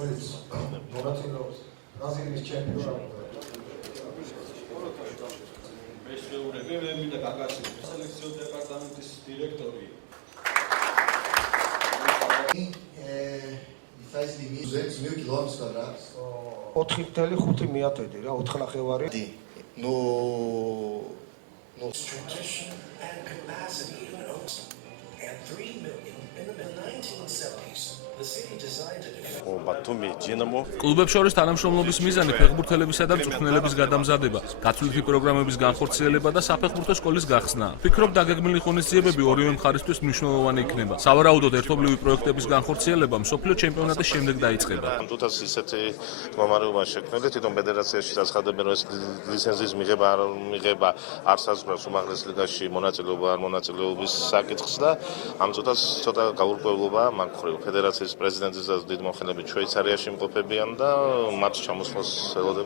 რომელიც მონაწილეობს ბრაზილიის ჩემპიონატზე. მეშვეურები მე მინდა გაგაცნო სელექციო დეპარტამენტის დირექტორი. faz limite 200 mil quilômetros quadrados. 4,5 მიატედი რა 4,5. No tradition and capacity of an oaks and 3 million in the mid-1970s. The city designed it. კლუბებს შორის თანამშრომლობის მიზანი ფეხბურთელებისა და მწვრთნელების გადამზადება, გაცვლითი პროგრამების განხორციელება და საფეხბურთო სკოლის გახსნა. ვფიქრობ, დაგეგმილი ღონისძიებები ორივე მხარისთვის მნიშვნელოვანი იქნება. სავარაუდოდ ერთობლივი პროექტების განხორციელება მსოფლიო ჩემპიონატის შემდეგ დაიწყება. ამ თუთას ისეთი მდგომარეობა შექმნილი, თვითონ ფედერაციაში დაცხადებენ, რომ ეს ლიცენზიის მიღება არ საზღვრავს უმაღლეს ლიგაში მონაწილეობა არ მონაწილეობის საკითხს და ამ თუთას ცოტა გაურკვევლობა მაქვს მხრივ ფედერაციის პრეზიდენტის და დიდ მოხელეებით შვეიცარიაში იმყოფებიან და მათ ჩამოსვლას ელოდებიან.